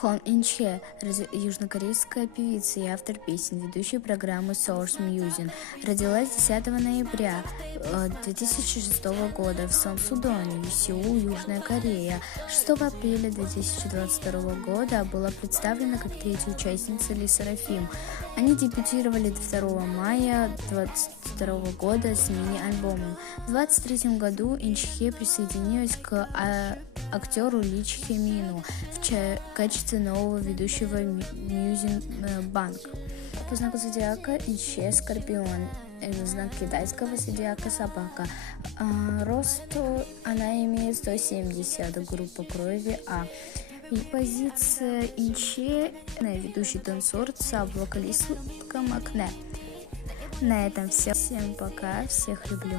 Хон Инче, южнокорейская певица и автор песен, ведущая программы Source Music, родилась 10 ноября 2006 года в Сон-Судоне, Сеул, Южная Корея. 6 апреля 2022 года была представлена как третья участница Ли Серафим. Они дебютировали 2 мая 2022 года с мини-альбомом. В 2023 году Инчхе присоединилась к актеру Ли Чхе Мину в качестве нового ведущего Music Bank. По знаку зодиака Инчхе Скорпион, знак китайского зодиака собака. Росту она имеет 170, группа крови А. И позиция Инчхе – ведущий танцор, вокалистка Макне. На этом все. Всем пока, всех люблю.